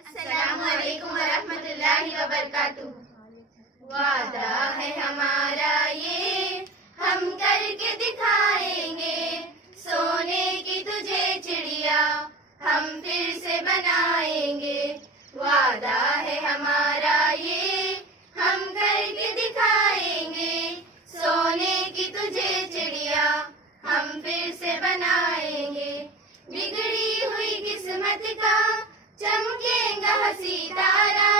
अस्सलामुअलैकुम वरहमतुल्लाहि वबरकातुहू। वादा है हमारा ये, हम करके दिखाएंगे, सोने की तुझे चिड़िया हम फिर से बनाएंगे। वादा है हमारा ये, हम करके दिखाएंगे, सोने की तुझे चिड़िया हम फिर से बनाएंगे। बिगड़ी हुई किस्मत का चमकेगा हंसी तारा,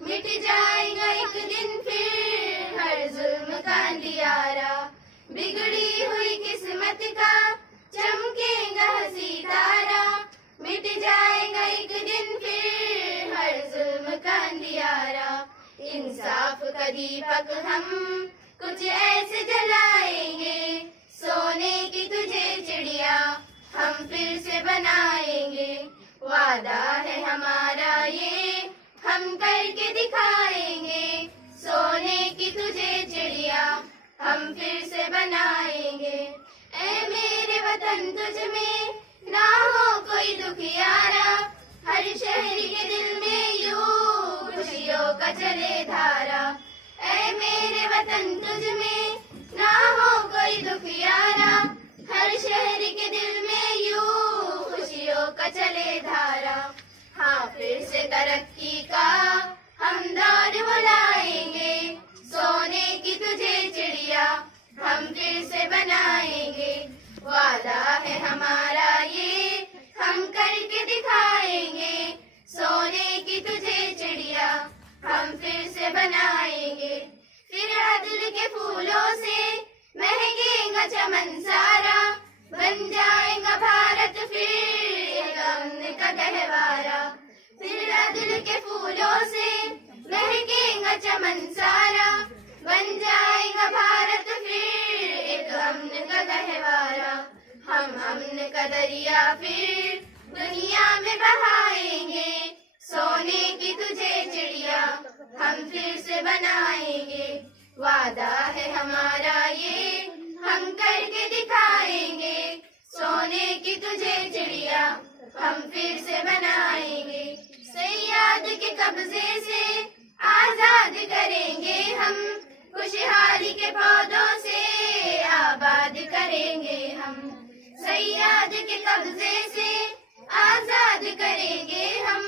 मिट जाएगा एक दिन फिर हर जुल्म का अंधियारा। बिगड़ी हुई किस्मत का चमकेगा हंसी तारा, मिट जाएगा एक दिन फिर हर जुल्म का अंधियारा। इंसाफ का दीपक हम कुछ ऐसे जलाएंगे, सोने की तुझे चिड़िया हम फिर से बनाएंगे। वादा है हमारा ये, हम करके दिखाएंगे, सोने की तुझे चिड़िया हम फिर से बनाएंगे। ऐ मेरे वतन तुझ में ना हो कोई दुखियारा, हर शहरी के दिल में यूं खुशियों का चले धारा। ऐ मेरे वतन तुझ में ना हो कोई दुखियारा, हर शहरी के दिल में यूं खुशियों का चले धारा। हाँ फिर से तरक्की का हम दौर बुलाएंगे, सोने की तुझे चिड़िया हम फिर से बनाएंगे। वादा है हमारा ये, हम करके दिखाएंगे, सोने की तुझे चिड़िया हम फिर से बनाएंगे। फिर अदल के फूलों से महकेगा चमन सारा, बन जाएगा भारत फिर एक अमन का गहवारा। फिर अदल के फूलों से महकेगा चमन सारा, बन जाएगा भारत फिर एक अमन का गहवारा। हम अमन का दरिया फिर दुनिया में बहाएंगे, सोने की तुझे चिड़िया हम फिर से बनाएंगे। वादा है हमारा ये, हम करके दिखाएंगे, सोने की तुझे चिड़िया हम फिर से बनाएंगे। सैयाद के कब्जे से आजाद करेंगे हम, खुशहाली के पौधों से आबाद करेंगे हम। सैयाद के कब्जे से आजाद करेंगे हम,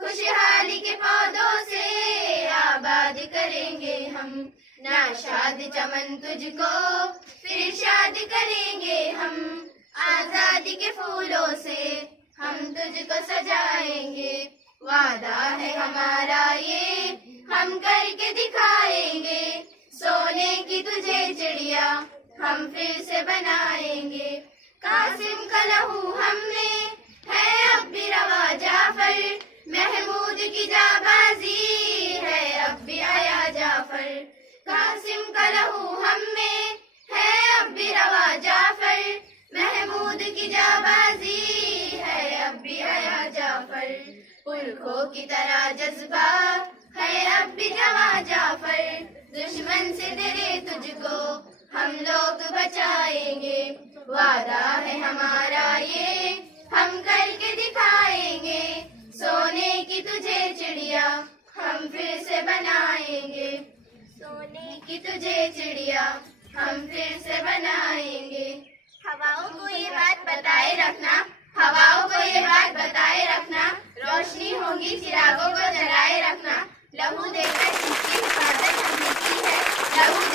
खुशहाली के पौधों से आबाद करेंगे हम। नाशाद चमन तुझको फिर शाद करेंगे हम, आजादी के फूलों से हम तुझको सजाएंगे। वादा है हमारा ये, हम करके दिखाएंगे, सोने की तुझे चिड़िया हम फिर से बनाएंगे। कासिम का लहू हमने है अब भी रवा जाफर, महमूद की जाबाजी है अब भी आया जाफर। कासिम का लहू हमने है अब भी रवा जाफर, महमूद की जाबाजी है अब भी आया जाफर। पुरखों की तरह जज्बा है अब भी जवा जाफर, दुश्मन से तेरे तुझको हम लोग बचाएंगे। वादा है हमारा ये, हम करके दिखाएंगे, सोने की तुझे चिड़िया हम फिर से बनाएंगे। सोने की तुझे चिड़िया हम फिर से बनाएंगे। हवाओं को ये बात बताए रखना, हवाओं को ये बात बताए रखना, रोशनी होगी चिरागों को जलाए रखना। लहू देकर जिसकी हिफाजत हमने की है, लहू